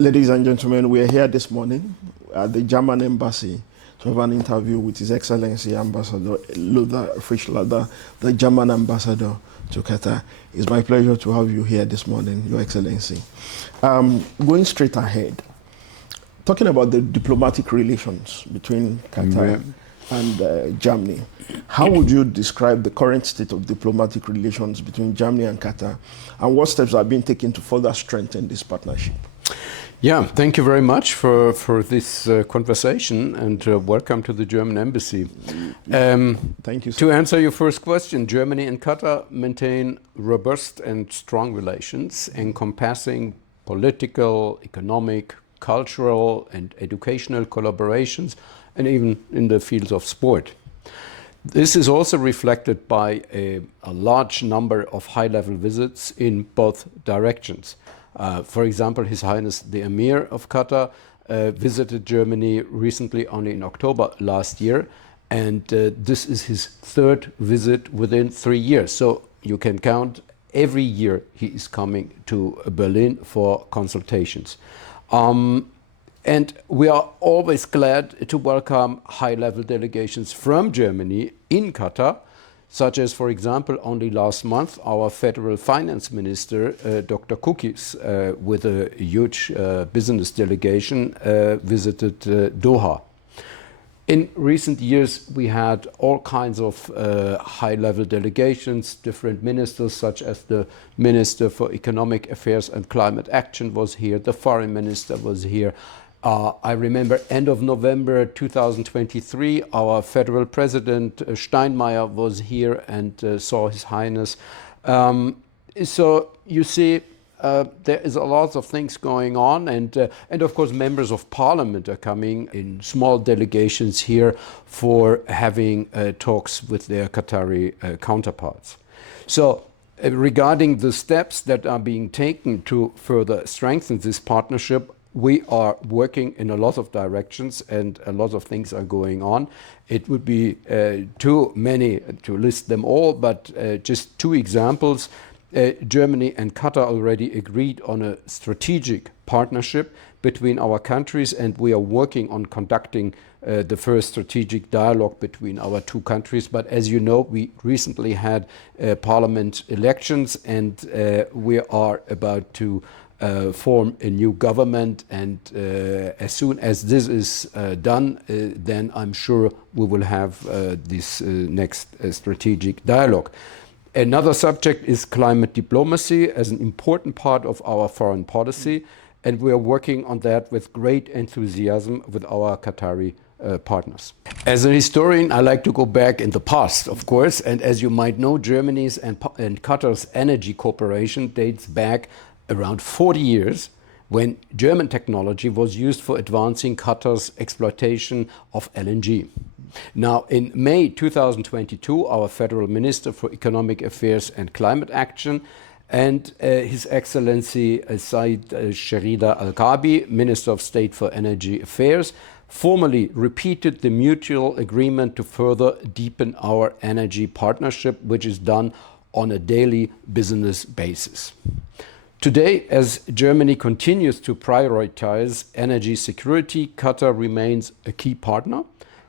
Ladies and gentlemen, we are here this morning at the German embassy to have an interview with His Excellency Ambassador Lothar Freischlader, the German ambassador to Qatar. It's my pleasure to have you here this morning, Your Excellency. Going straight ahead, talking about the diplomatic relations between Qatar and Germany, how would you describe the current state of diplomatic relations between Germany and Qatar, and what steps are being taken to further strengthen this partnership? Yeah, thank you very much for this conversation, and welcome to the German embassy. Thank you, sir. To answer your first question, Germany and Qatar maintain robust and strong relations encompassing political, economic, cultural and educational collaborations, and even in the fields of sport. This is also reflected by a large number of high-level visits in both directions. For example, His Highness the Emir of Qatar visited Germany recently, only in October last year, and this is his third visit within 3 years. So you can count every year he is coming to Berlin for consultations. And we are always glad to welcome high-level delegations from Germany in Qatar, such as, for example, only last month, our Federal Finance Minister, Dr. Kukis, with a huge business delegation, visited Doha. In recent years, we had all kinds of high-level delegations. Different ministers, such as the Minister for Economic Affairs and Climate Action was here, the Foreign Minister was here. I remember end of November 2023, our Federal President Steinmeier was here and saw His Highness. So you see, there is a lot of things going on, and of course members of parliament are coming in small delegations here for having talks with their Qatari counterparts. So regarding the steps that are being taken to further strengthen this partnership, we are working in a lot of directions and a lot of things are going on. It would be too many to list them all, but just two examples. Germany and Qatar already agreed on a strategic partnership between our countries, and we are working on conducting the first strategic dialogue between our two countries. But as you know, we recently had parliament elections, and we are about to form a new government, and as soon as this is done, then I'm sure we will have this next strategic dialogue. Another subject is climate diplomacy as an important part of our foreign policy, and we are working on that with great enthusiasm with our Qatari partners. As a historian, I like to go back in the past, of course, and as you might know, Germany's and Qatar's energy cooperation dates back around 40 years, when German technology was used for advancing Qatar's exploitation of LNG. Now, in May 2022, our Federal Minister for Economic Affairs and Climate Action and His Excellency Said Sherida Al-Kabi, Minister of State for Energy Affairs, formally repeated the mutual agreement to further deepen our energy partnership, which is done on a daily business basis. Today, as Germany continues to prioritize energy security, Qatar remains a key partner,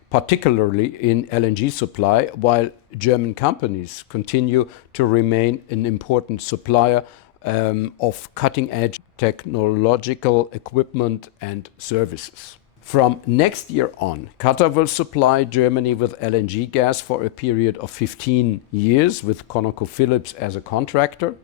particularly in LNG supply, while German companies continue to remain an important supplier of cutting-edge technological equipment and services. From next year on, Qatar will supply Germany with LNG gas for a period of 15 years, with ConocoPhillips as a contractor,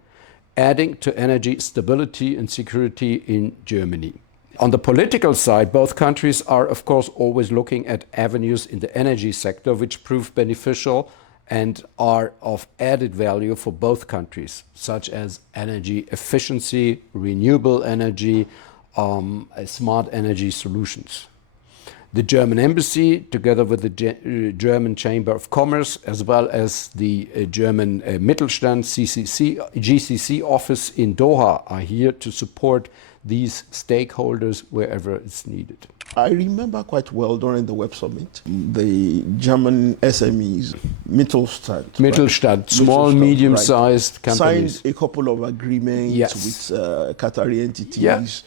adding to energy stability and security in Germany. On the political side, both countries are, of course, always looking at avenues in the energy sector which prove beneficial and are of added value for both countries, such as energy efficiency, renewable energy, smart energy solutions. The German embassy, together with the German Chamber of Commerce, as well as the German Mittelstand GCC office in Doha, are here to support these stakeholders wherever it's needed. I remember quite well during the Web Summit, the German SMEs, Mittelstand, right? small, medium-sized companies. Signed a couple of agreements with Qatari entities,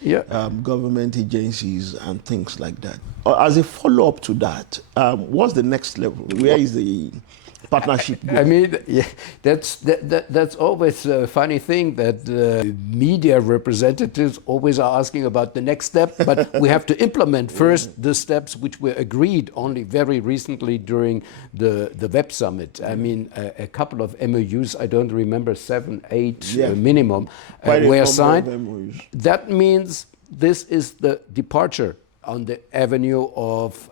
government agencies, and things like that. As a follow-up to that, what's the next level? Where is the partnership going? I mean, that's always a funny thing that media representatives always are asking about the next step, but we have to implement first the steps which were agreed only very recently during the Web Summit. I mean, a couple of MOUs, I don't remember, 7, 8 minimum, were signed. That means this is the departure on the avenue of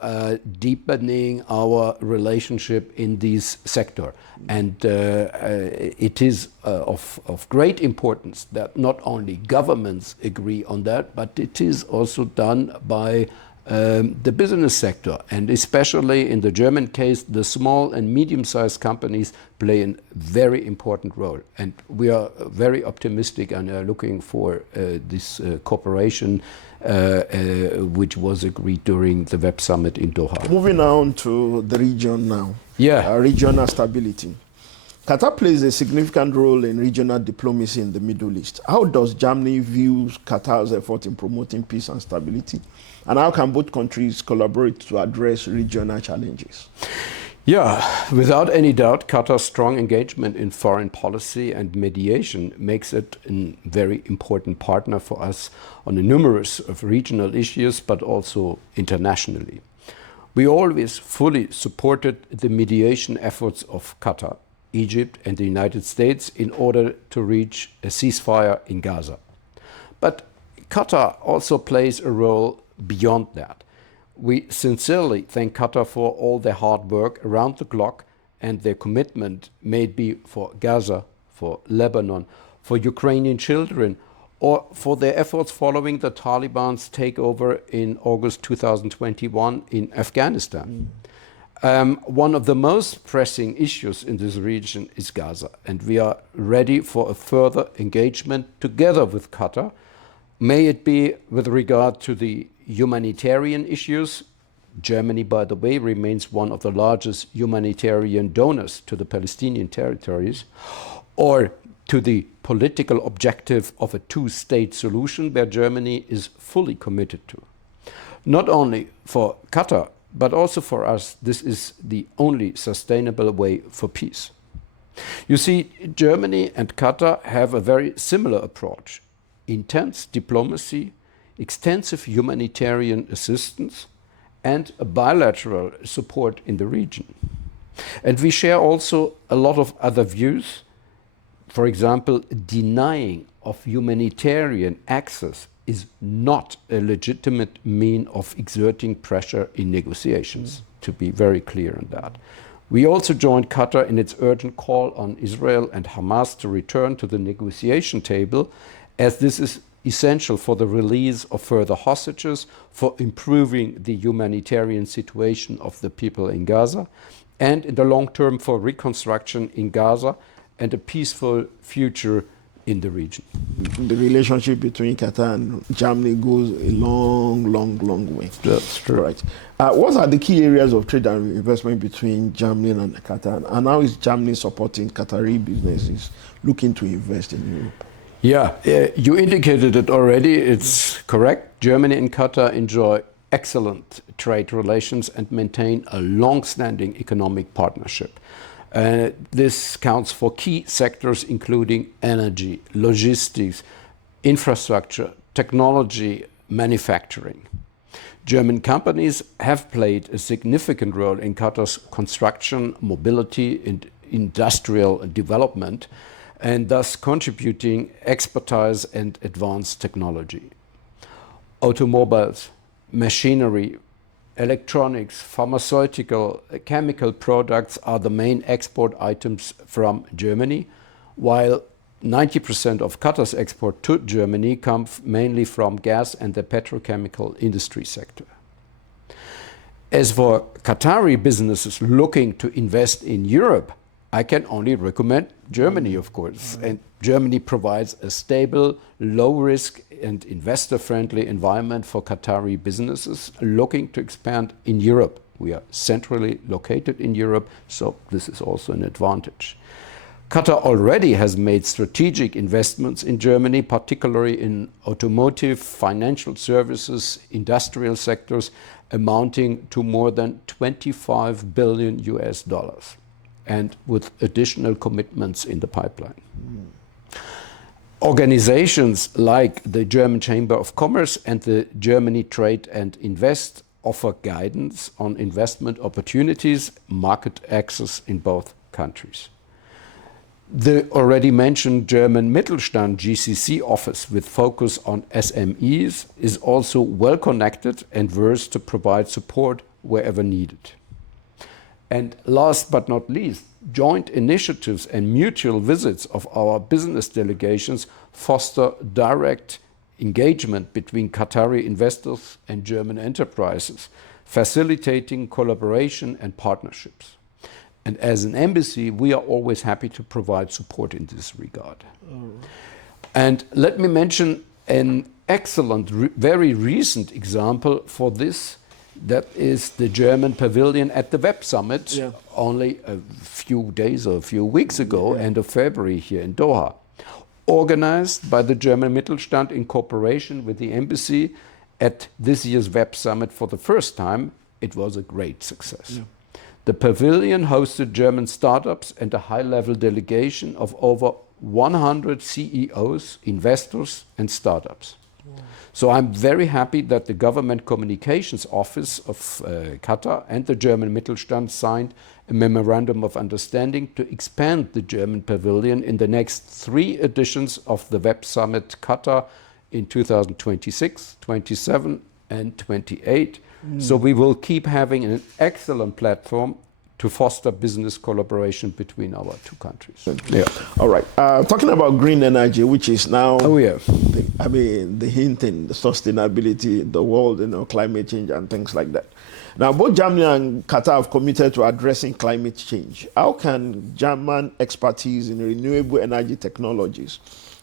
deepening our relationship in this sector. And it is of great importance that not only governments agree on that, but it is also done by the business sector. And especially in the German case, the small and medium-sized companies play a very important role. And we are very optimistic and are looking for this cooperation which was agreed during the Web Summit in Doha. Moving on to the region now. Regional stability. Qatar plays a significant role in regional diplomacy in the Middle East. How does Germany view Qatar's effort in promoting peace and stability? And how can both countries collaborate to address regional challenges? Without any doubt, Qatar's strong engagement in foreign policy and mediation makes it a very important partner for us on a numerous of regional issues, but also internationally. We always fully supported the mediation efforts of Qatar, Egypt and the United States in order to reach a ceasefire in Gaza. But Qatar also plays a role beyond that. We sincerely thank Qatar for all their hard work around the clock and their commitment, may it be for Gaza, for Lebanon, for Ukrainian children, or for their efforts following the Taliban's takeover in August 2021 in Afghanistan. One of the most pressing issues in this region is Gaza, and we are ready for a further engagement together with Qatar, may it be with regard to the humanitarian issues. Germany, by the way, remains one of the largest humanitarian donors to the Palestinian territories, or to the political objective of a two-state solution where Germany is fully committed to. Not only for Qatar, but also for us, this is the only sustainable way for peace. You see, Germany and Qatar have a very similar approach: intense diplomacy, extensive humanitarian assistance, and a bilateral support in the region. And we share also a lot of other views. For example, denying of humanitarian access is not a legitimate means of exerting pressure in negotiations, to be very clear on that. We also joined Qatar in its urgent call on Israel and Hamas to return to the negotiation table, as this is essential for the release of further hostages, for improving the humanitarian situation of the people in Gaza, and in the long term for reconstruction in Gaza and a peaceful future in the region. The relationship between Qatar and Germany goes a long way. That's true. Right. What are the key areas of trade and investment between Germany and Qatar? And how is Germany supporting Qatari businesses looking to invest in Europe? You indicated it already. It's correct. Germany and Qatar enjoy excellent trade relations and maintain a long-standing economic partnership. This counts for key sectors including energy, logistics, infrastructure, technology, manufacturing. German companies have played a significant role in Qatar's construction, mobility, and industrial development, and thus contributing expertise and advanced technology. Automobiles, machinery, electronics, pharmaceutical, chemical products are the main export items from Germany, while 90% of Qatar's export to Germany come mainly from gas and the petrochemical industry sector. As for Qatari businesses looking to invest in Europe, I can only recommend Germany, of course. And Germany provides a stable, low-risk and investor-friendly environment for Qatari businesses looking to expand in Europe. We are centrally located in Europe, so this is also an advantage. Qatar already has made strategic investments in Germany, particularly in automotive, financial services, industrial sectors, amounting to more than 25 billion US dollars, and with additional commitments in the pipeline. Organizations like the German Chamber of Commerce and the Germany Trade and Invest offer guidance on investment opportunities, market access in both countries. The already mentioned German Mittelstand GCC office with focus on SMEs is also well connected and versed to provide support wherever needed. And last but not least, joint initiatives and mutual visits of our business delegations foster direct engagement between Qatari investors and German enterprises, facilitating collaboration and partnerships. And as an embassy, we are always happy to provide support in this regard. And let me mention an excellent, very recent example for this. That is the German pavilion at the Web Summit only a few days or a few weeks ago, end of February here in Doha. Organized by the German Mittelstand in cooperation with the embassy at this year's Web Summit for the first time, it was a great success. The pavilion hosted German startups and a high-level delegation of over 100 CEOs, investors and startups. So I'm very happy that the Government Communications Office of Qatar and the German Mittelstand signed a memorandum of understanding to expand the German pavilion in the next 3 editions of the Web Summit Qatar in 2026, 27 and 28. So we will keep having an excellent platform to foster business collaboration between our 2 countries. All right. Talking about green energy, which is now, the hint in the sustainability, the world, climate change and things like that. Now, both Germany and Qatar have committed to addressing climate change. How can German expertise in renewable energy technologies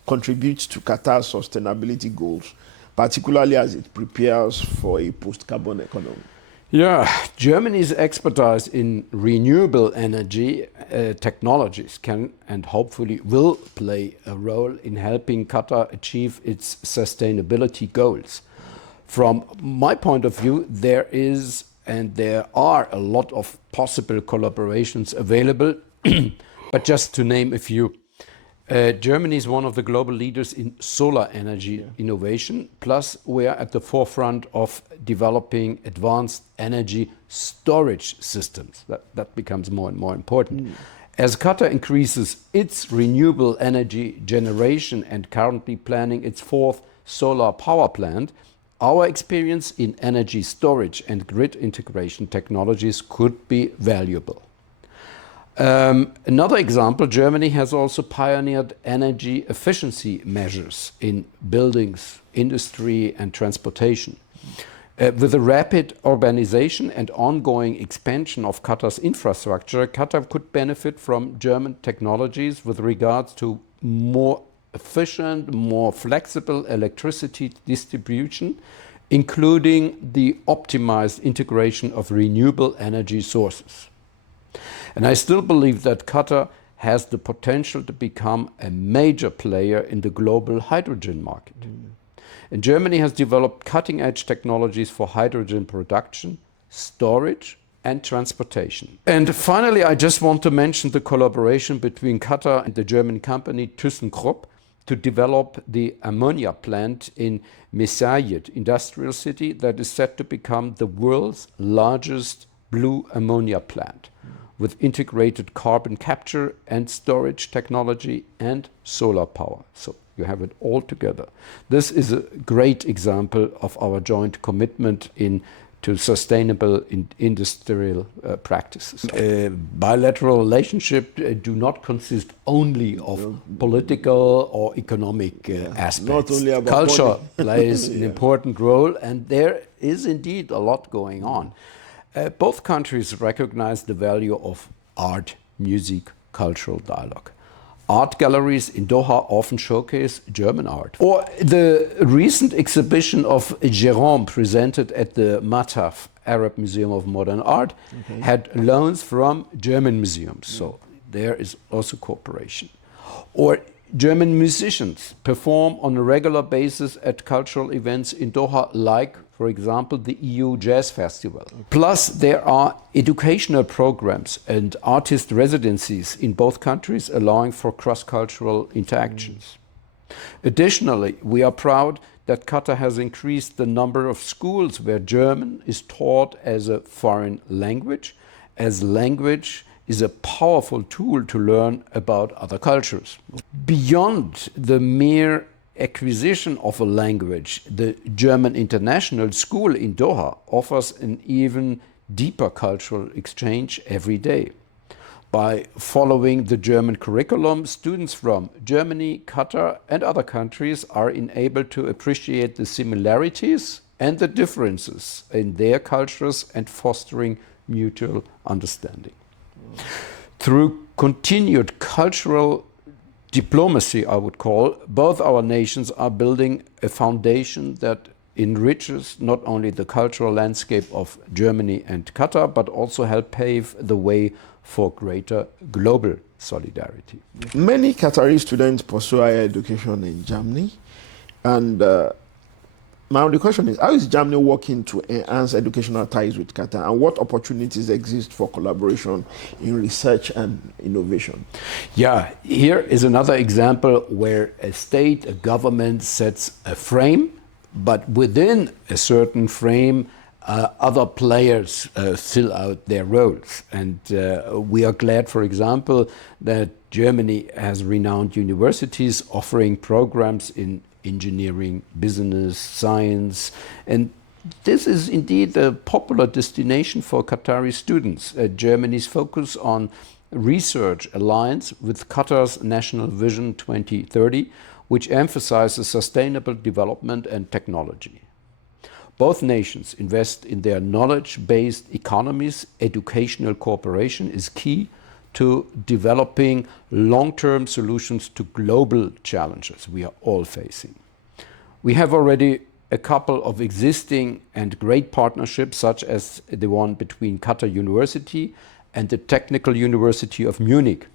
contribute to Qatar's sustainability goals, particularly as it prepares for a post-carbon economy? Germany's expertise in renewable energy technologies can and hopefully will play a role in helping Qatar achieve its sustainability goals. From my point of view, there are a lot of possible collaborations available, but just to name a few. Germany is one of the global leaders in solar energy innovation, plus we are at the forefront of developing advanced energy storage systems. That becomes more and more important. As Qatar increases its renewable energy generation and currently planning its 4th solar power plant, our experience in energy storage and grid integration technologies could be valuable. Another example, Germany has also pioneered energy efficiency measures in buildings, industry and transportation. With the rapid urbanization and ongoing expansion of Qatar's infrastructure, Qatar could benefit from German technologies with regards to more efficient, more flexible electricity distribution, including the optimized integration of renewable energy sources. And I still believe that Qatar has the potential to become a major player in the global hydrogen market. And Germany has developed cutting-edge technologies for hydrogen production, storage and transportation. And finally, I just want to mention the collaboration between Qatar and the German company ThyssenKrupp to develop the ammonia plant in Mesaieed industrial city that is set to become the world's largest blue ammonia plant, with integrated carbon capture and storage technology and solar power. So you have it all together. This is a great example of our joint commitment to sustainable industrial practices. Bilateral relationships do not consist only of political or economic aspects. Not only about culture plays an important role, and there is indeed a lot going on. Both countries recognize the value of art, music, cultural dialogue. Art galleries in Doha often showcase German art. Or the recent exhibition of Jérôme presented at the Mataf Arab Museum of Modern Art had loans from German museums. So there is also cooperation. Or German musicians perform on a regular basis at cultural events in Doha, like, for example, the EU Jazz Festival. Plus, there are educational programs and artist residencies in both countries, allowing for cross-cultural interactions. Additionally, we are proud that Qatar has increased the number of schools where German is taught as a foreign language, as language is a powerful tool to learn about other cultures. Beyond the mere acquisition of a language, the German International School in Doha offers an even deeper cultural exchange every day. By following the German curriculum, students from Germany, Qatar, and other countries are enabled to appreciate the similarities and the differences in their cultures and fostering mutual understanding. Through continued cultural diplomacy, I would call, both our nations are building a foundation that enriches not only the cultural landscape of Germany and Qatar, but also help pave the way for greater global solidarity. Many Qatari students pursue higher education in Germany, and my only question is, how is Germany working to enhance educational ties with Qatar, and what opportunities exist for collaboration in research and innovation? Yeah, here is another example where a state, a government sets a frame, but within a certain frame, other players fill out their roles. And we are glad, for example, that Germany has renowned universities offering programs in engineering, business, science, and this is indeed a popular destination for Qatari students. Germany's focus on research aligns with Qatar's National Vision 2030, which emphasizes sustainable development and technology. Both nations invest in their knowledge-based economies. Educational cooperation is key to developing long-term solutions to global challenges we are all facing. We have already a couple of existing and great partnerships, such as the one between Qatar University and the Technical University of Munich.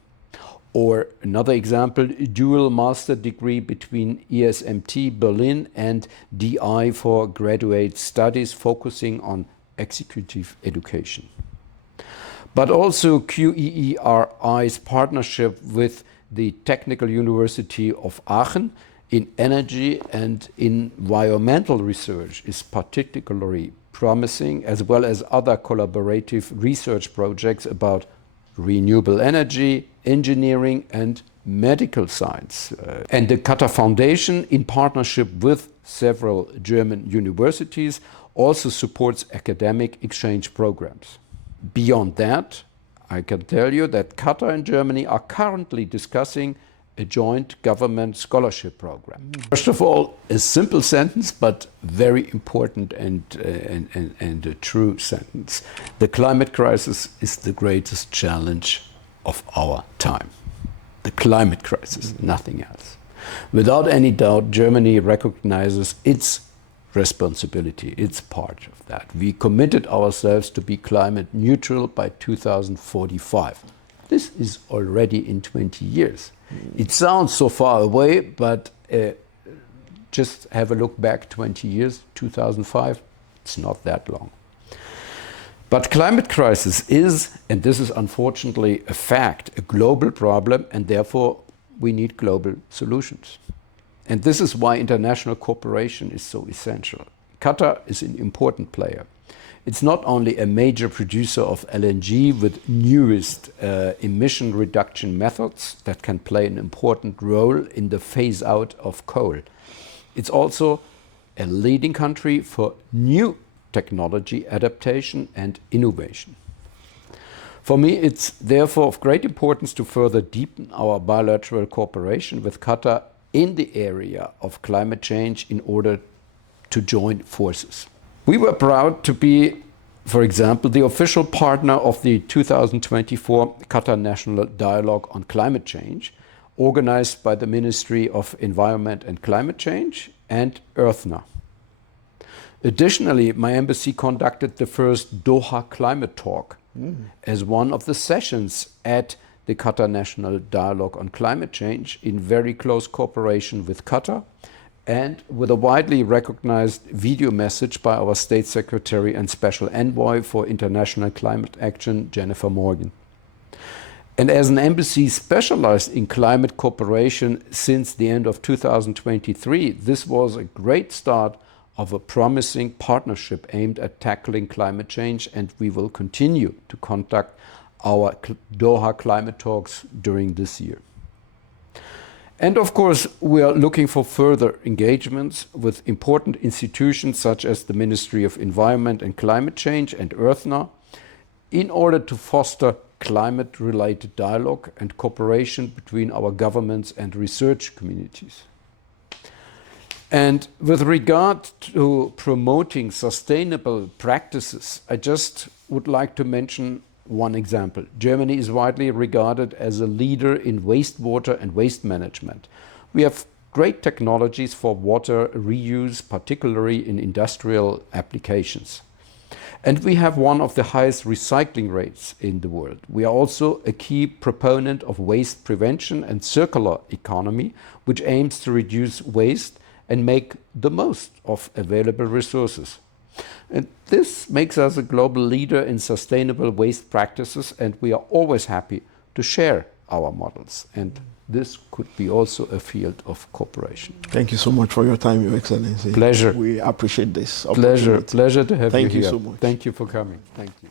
Or another example, a dual master degree between ESMT Berlin and DI for graduate studies focusing on executive education. But also QEERI's partnership with the Technical University of Aachen in energy and environmental research is particularly promising, as well as other collaborative research projects about renewable energy, engineering, and medical science. And the Qatar Foundation, in partnership with several German universities, also supports academic exchange programs. Beyond that, I can tell you that Qatar and Germany are currently discussing a joint government scholarship program. First of all, a simple sentence, but very important and a true sentence. The climate crisis is the greatest challenge of our time. The climate crisis, nothing else. Without any doubt, Germany recognizes its responsibility, its part of that. We committed ourselves to be climate neutral by 2045. This is already in 20 years. It sounds so far away, but just have a look back 20 years, 2005, it's not that long. But climate crisis is, and this is unfortunately a fact, a global problem, and therefore we need global solutions. And this is why international cooperation is so essential. Qatar is an important player. It's not only a major producer of LNG with newest emission reduction methods that can play an important role in the phase out of coal. It's also a leading country for new technology adaptation and innovation. For me, it's therefore of great importance to further deepen our bilateral cooperation with Qatar in the area of climate change in order to join forces. We were proud to be, for example, the official partner of the 2024 Qatar National Dialogue on Climate Change, organized by the Ministry of Environment and Climate Change and EarthNA. Additionally, my embassy conducted the first Doha Climate Talk as one of the sessions at the Qatar National Dialogue on Climate Change in very close cooperation with Qatar and with a widely recognized video message by our State Secretary and Special Envoy for International Climate Action, Jennifer Morgan. And as an embassy specialized in climate cooperation since the end of 2023, this was a great start of a promising partnership aimed at tackling climate change, and we will continue to conduct our Doha climate talks during this year. And of course, we are looking for further engagements with important institutions such as the Ministry of Environment and Climate Change and EarthNA in order to foster climate-related dialogue and cooperation between our governments and research communities. And with regard to promoting sustainable practices, I just would like to mention one example. Germany is widely regarded as a leader in wastewater and waste management. We have great technologies for water reuse, particularly in industrial applications. And we have one of the highest recycling rates in the world. We are also a key proponent of waste prevention and circular economy, which aims to reduce waste and make the most of available resources. And this makes us a global leader in sustainable waste practices, and we are always happy to share our models. And this could be also a field of cooperation. Thank you so much for your time, Your Excellency. Pleasure. We appreciate this opportunity. Pleasure to have you here. Thank you so much. Thank you for coming. Thank you.